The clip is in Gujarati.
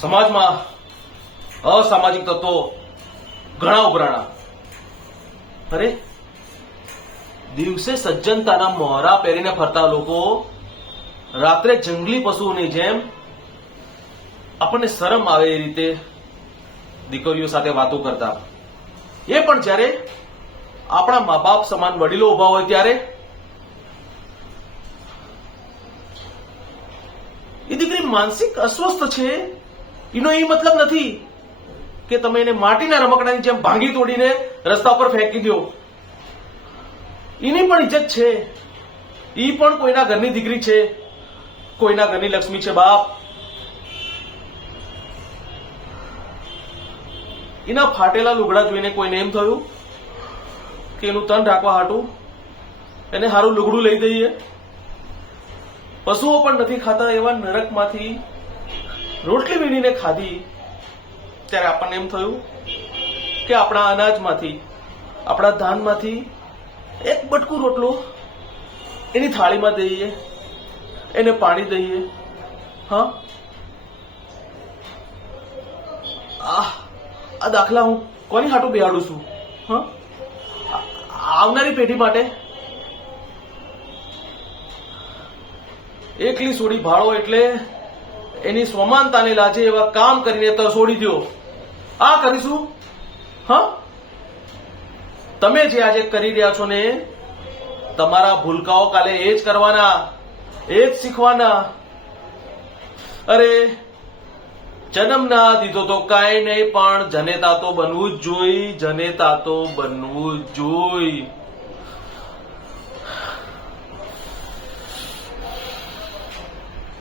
સમાજમાં અસામાજિક તત્વો ઘણા ઉભરાણા. અરે દિવસે સજ્જનતાના મોહરા પહેરીને ફરતા લોકો રાત્રે જંગલી પશુઓની જેમ આપણને શરમ આવે એ રીતે દીકરીઓ સાથે વાતો કરતા. એ પણ જ્યારે આપણા મા બાપ સમાન વડીલો ઉભા હોય ત્યારે. એ દીકરી માનસિક અસ્વસ્થ છે એનો એ મતલબ નથી કે તમે એને માટીના રમકડાની જેમ ભાંગી તોડીને રસ્તા પર ફેંકી દો. એની પણ ઇજ્જત છે. એ પણ કોઈના ઘરની દીકરી છે, કોઈના ઘરની લક્ષ્મી છે. બાપ, એના ફાટેલા લુગડા જોઈને કોઈને એમ થયું કે એનું તન ઢાંકવા હાટું એને સારું લુગડું લઈ દઈએ. પશુઓ પણ નથી ખાતા એવા નરકમાંથી રોટલી વીણીને ખાધી ત્યારે આપણને એમ થયું કે આપણા અનાજમાંથી, આપણા ધાનમાંથી એક બટકું રોટલો એની થાળીમાં દઈએ, એને પાણી દઈએ. હા, આ દાખલા હું કોની હાટું બેહાડું છું? હા, આવનારી પેઢી માટે. એકલી સોડી ભાળો એટલે એની સ્વમાનતાને લાજે એવા કામ કરીને તો છોડી દો. આ કરીશું. હા, તમે જે આજે કરી રહ્યા છો ને, તમારા ભૂલકાઓ કાલે એ જ કરવાના, એ જ શીખવાના. અરે જન્મ ના દીધો તો કાંઈ નહીં, પણ જનેતા તો બનવું જ જોઈ, જનેતા તો બનવું જ જોઈ.